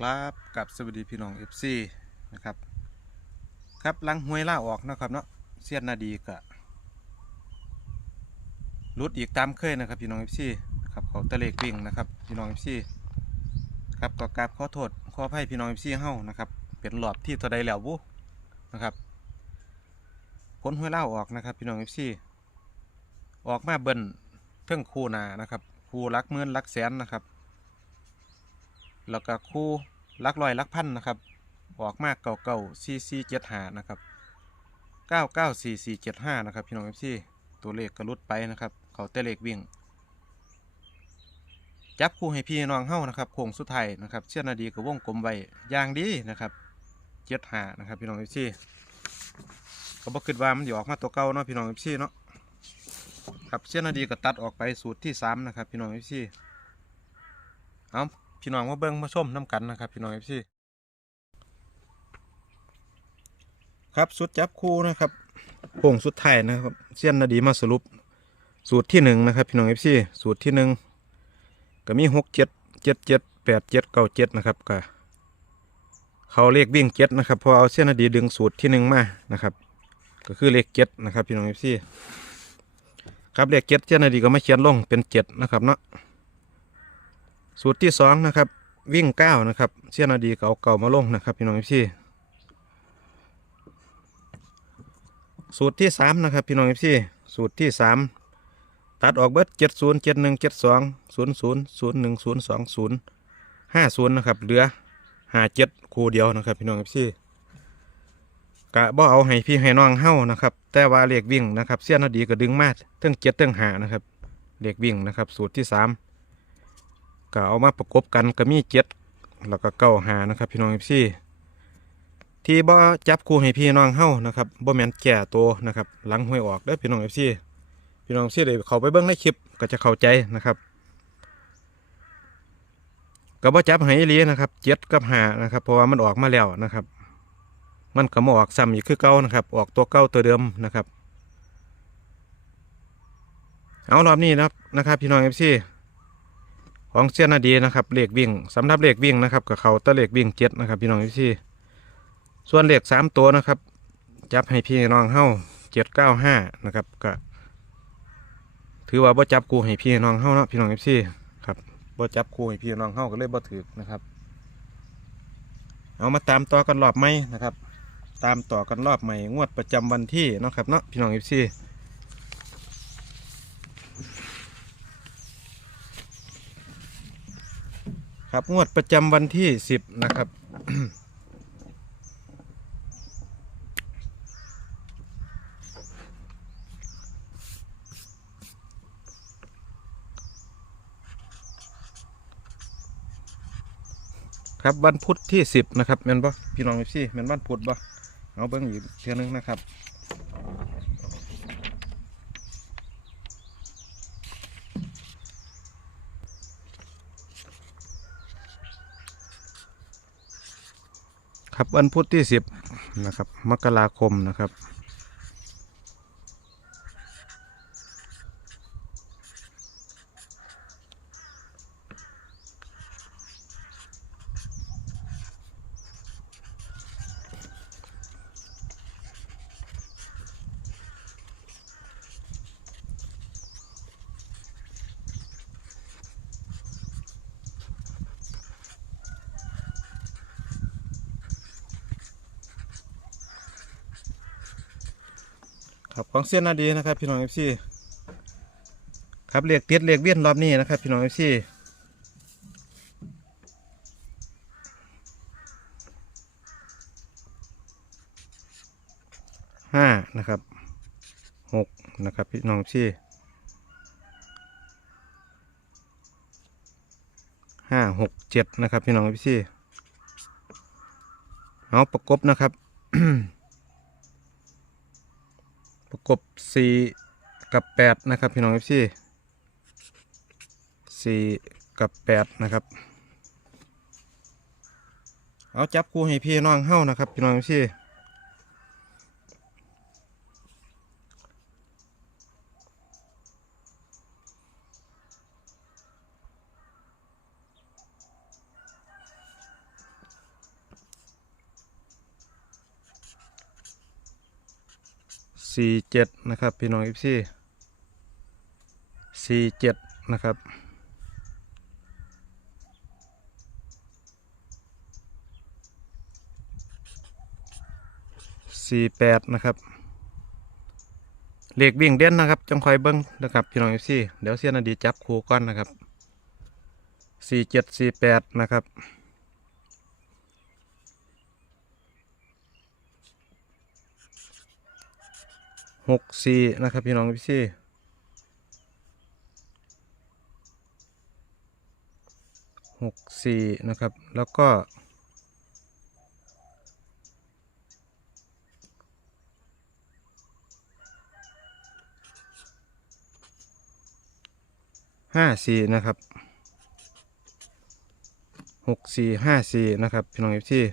ครับกับสวัสดีพี่น้อง FC นะครับ ครับลังหวยล่าออกนะครับเนาะเสียนนาดีกะรุดอีกตามเคยนะครับพี่น้อง FC ครับเขาตะเลกวิ่งนะครับพี่น้อง FC ครับก็กราบขอโทษขออภัยพี่น้อง FC เฮ้านะครับเป็นหลอบที่ตัวใดแล้วบุนะครับผลหวยล่าออกนะครับพี่น้อง FC ออกมาเบิ่นเทิงคู่นานะครับคู่รักหมื่นรักแสนนะครับ แล้วก็คู่ลักลอยลักพันนะครับ ออกมากเก่าเก่าซีซีเจ็ดหานะครับเก้าเก้าสี่สี่เจ็ดห้านะครับพี่น้องเอฟซีตัวเลขกระลุดไปนะครับเขาแต่เลขวิ่ง จับคู่ให้พี่น้องเฮ้านะครับโค้งสุดท้ายนะครับ เชื่อนาดีกับวงกลมไว้อย่างดีนะครับเจ็ดหานะครับพี่น้องเอฟซีก็บอกคิดว่ามันจะออกมาตัวเก่าเนาะพี่น้องเอฟซีเนาะครับเชื่อนาดีก็ตัดออกไปสูตรที่สามนะครับพี่น้องเอฟซีเอา พี่น้องมาเบิ้งมาชมน้ำกันนะครับ พี่น้องเอฟซีครับสุดจับคู่นะครับโค้งสุดไทยนะครับเซียนนาดีมาสรุป สูตรที่หนึ่งนะครับ พี่น้องเอฟซีสูตรที่หนึ่งก็มีหกเจ็ดเจ็ดเจ็ดแปดเจ็ดเก้าเจ็ดนะครับก็เขาเลขวิ่งเจ็ดนะครับพอเอาเส้นนาดีดึงสูตรที่หนึ่งมานะครับ ก็คือเลขเจ็ดนะครับ พี่น้องเอฟซีครับเลขเจ็ดเส้นนาดีก็มาเขียนลงเป็นเจ็ดนะครับเนาะ สูตรที่สองนะครับ วิ่งเก้านะครับเสี้ยนาดีก็เอาเก่ามาลงนะครับพี่น้องพี่สูตรที่สามนะครับพี่น้องพี่สูตรที่สามตัดออกเบิดเจ็ดศูนย์เจ็ดหนึ่งเจ็ดสองศูนย์ศูนย์ศูนย์หนึ่งศูนย์สองศูนย์ห้าศูนย์นะครับเหลือห้าเจ็ดคู่เดียวนะครับพี่น้องพี่กะบ่เอาให้พี่ให้น้องเฮ้านะครับ แต่ว่าเลขวิ่งนะครับเสี้ยนาดีก็ดึงมาเทั้งเจ็ดเทั้งหานะครับเลขวิ่งนะครับ สูตรที่สาม ก็เอามาประกบกันก็มีเจ็ดแล้วก็เก้าหานะครับ พี่น้องพี่ที่บ่จับคู่ให้พี่น้องเฮานะครับบ่แมนแก่ตัวนะครับหลังหวยออกเด้อพี่น้องพี่พี่น้องพี่ได้เขาไปเบิ่งในคลิปก็จะเข้าใจนะครับก็บ่จับให้อีหลีนะครับเจ็ดกับหานะครับเพราะว่ามันออกมาแล้วนะครับ มันก็มาออกซ้ำอีกคือเก่านะครับ ออกตัวเก่าตัวเดิมนะครับ เอารอบนี้นะครับนะครับ พี่น้องเอฟซี ของเสียนาดีนะครับเลขวิ่งสำหรับเลขวิ่งนะครับกับเขาตะเลขวิ่งเจ็ดนะครับพี่น้องพี่ส่วนเลขสามตัวนะครับ จับให้พี่น้องเฮ้าเจ็ดเก้าห้านะครับก็ถือว่าบ่จับกูให้พี่น้องเฮ้าเนาะพี่น้องพี่ครับบ่จับกูให้พี่น้องเฮ้าก็เลยบ่ถือนะครับ เอามาตามต่อกันรอบไหมนะครับ ตามต่อกันรอบใหม่งวดประจำวันที่นะครับเนาะพี่น้องพี่ ครับงวดประจำวันที่สิบนะครับครับวันพุธที่สิบนะครับแมนบ่พี่น้องพี่แม่นวันพุธบ่เอาเบิ้งอีกเทียนึงนะครับ ครับ วันพุธที่สิบนะครับ มกราคมนะครับ ครับของเส้นนาดีนะครับ พี่น้องเอฟซีครับเลขติดเลขเวียนรอบนี้นะครับ พี่น้องเอฟซีห้านะครับหกนะครับ พี่น้องเอฟซีห้าหกเจ็ดนะครับ พี่น้องเอฟซีเอาประกบนะครับ ประกบสี่กับแปดนะครับพี่น้องเอฟซีสี่กับแปดนะครับ เอาจับคู่ให้พี่น้องเฮ้านะครับพี่น้องเอฟซี สี่เจ็ดนะครับพี่น้องเอฟซีสี่เจ็ดนะครับสี่แปดนะครับเลขวิ่งเด่นนะครับจังคอยเบิ้งนะครับพี่น้องเอฟซีเดี๋ยวเสียนาดีจับคู่ก้อนนะครับสี่เจ็ดสี่แปดนะครับ หกสี่นะครับพี่น้องพี่ซี่หกสี่นะครับ แล้วก็ห้าสี่นะครับหกสี่ห้าสี่นะครับ พี่น้องพี่ซี่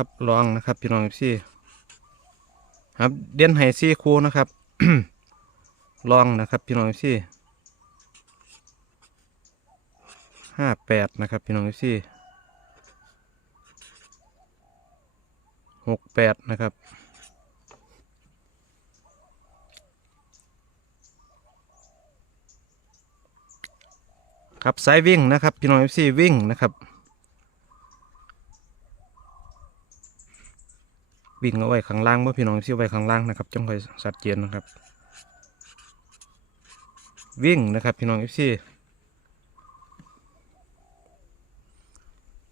ครับลองนะครับ พี่น้องพี่ครับเดียนไฮซี่คูนะครับลองนะครับ พี่น้องพี่ห้าแปดนะครับ พี่น้องพี่หกแปดนะครับครับสายวิ่งนะครับ พี่น้องพี่วิ่งนะครับ วิ่งเอาไว้ข้างล่างเมื่อพี่น้องที่ไว้ข้างล่างนะครับจงคอยสัดเจนนะครับ วิ่งนะครับพี่น้องเอฟซี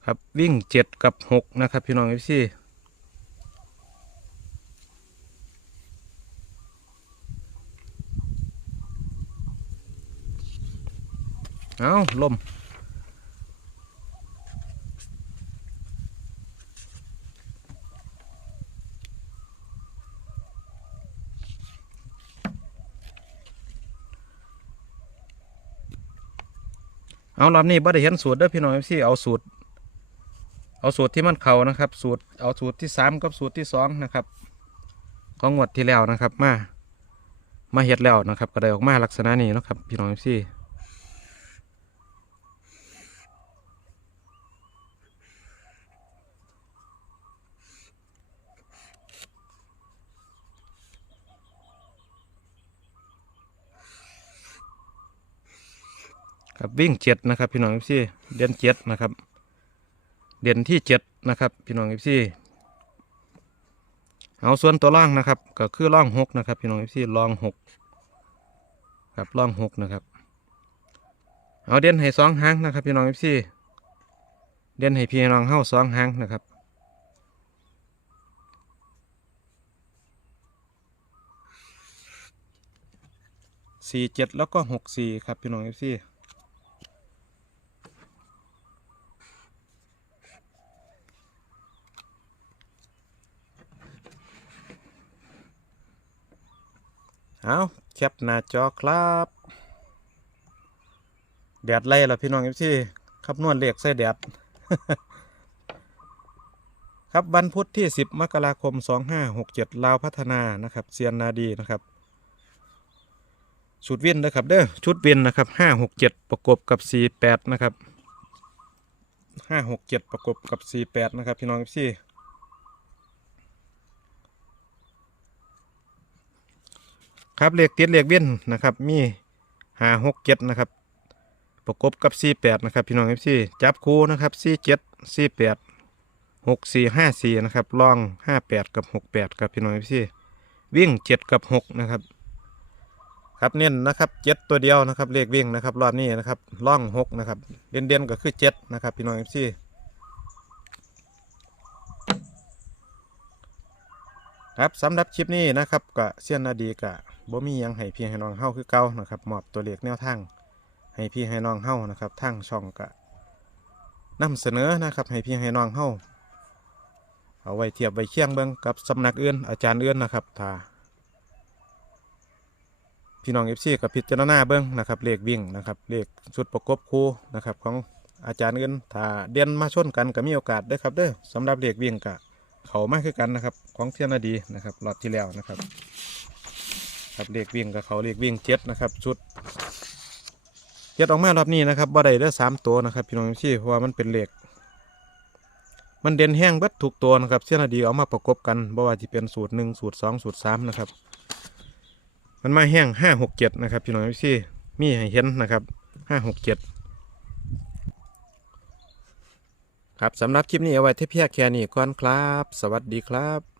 ครับวิ่งเจ็ดกับหกนะครับพี่น้องเอฟซีเอาลม เอารอบนี้บ่ได้เห็นสูตรเด้อพี่น้องที่เอาสูตร เอาสูตรที่มันเข่านะครับ สูตรเอาสูตรที่สามกับสูตรที่สองนะครับของงวดที่แล้วนะครับ มามาเห็ดแล้วนะครับ ก็ได้ออกมาลักษณะนี้นะครับ พี่น้องที่ ครับวิ่งเจ็ดนะครับ พี่น้องเอฟซีเด่นเจ็ดนะครับ เด่นที่เจ็ดนะครับ พี่น้องเอฟซีเอาส่วนตัวล่างนะครับ ก็คือล่องหกนะครับ พี่น้องเอฟซีล่องหกครับล่องหกนะครับ เอาเด่นให้สองหางนะครับ พี่น้องเอฟซีเด่นให้พี่น้องเข้าสองหางนะครับสี่เจ็ดแล้วก็หกสี่ครับ พี่น้องเอฟซี เอาแคปหน้าจอครับแดดไล่ละพี่น้องเอฟซีครับนวดเหล็กใส่แดด ครับวันพุธที่ 10 มกราคม 2567 ลาวพัฒนานะครับเซียนนาดีนะครับชุดวินนะครับเด้อชุดวินนะครับห้าหกเจ็ดประกบกับสี่แปดนะครับห้าหกเจ็ดประกบกับสี่แปดนะครับ พี่น้องเอพี่ ครับเลขติดเลขวินนะครับ มีห้าหกเจ็ดนะครับ ประกบกับสี่แปดนะครับ พี่น้องพี่จับคู่นะครับสี่เจ็ดสี่แปดหกสี่ห้าสี่นะครับลองห้าแปดกับหกแปดครับพี่น้องพี่วิ่งเจ็ดกับหกนะครับ ครับเน้นนะครับเจ็ดตัวเดียวนะครับเลขวิ่งนะครับรอบนี้นะครับล่องหกนะครับเด่นเด่นๆก็คือเจ็ดนะครับ พี่น้องเอฟซี ครับสำหรับคลิปนี้นะครับก็เสียนนาดีกะบ่มียังให้พี่ให้น้องเฮาคือเก่านะครับมอบตัวเลขแนวทางให้พี่ให้น้องเฮานะครับทางช่องกะนำเสนอนะครับให้พี่ให้น้องเฮาเอาไว้เทียบไว้เคียงเบิ่งกับสำนักอื่นอาจารย์อื่นนะครับถ้าพี่น้องเอฟซีกับพิจารณาเบิ้งนะครับเลขวิ่งนะครับเลขชุดประกบคู่นะครับของอาจารย์อื่นถ้าเดียนมาชนกันก็มีโอกาสได้ครับเด้อสำหรับเลขวิ่งกะ เขามากคือกันนะครับ ของเทียนนาดีนะครับรอบที่แล้วนะครับ ครับเลขวิ่งกับเขาเลขวิ่งเจ็ดนะครับชุดเจ็ดออกมารอบนี้นะครับบ่ได้เด้อสามตัวนะครับพี่น้องพี่เพราะว่ามันเป็นเลขมันเด่นแห้งเบิดทุกตัวนะครับเส้นอดีเอามาประกบกันบ่ว่าจะเป็นสูตรหนึ่งสูตรสองสูตรสามนะครับ มันมาแห้งห้าหกเจ็ดนะครับพี่น้องพี่มีให้เห็นนะครับห้าหกเจ็ด ครับสำหรับคลิปนี้เอาไว้ที่เพียงแค่นี้ก่อนครับ สวัสดีครับ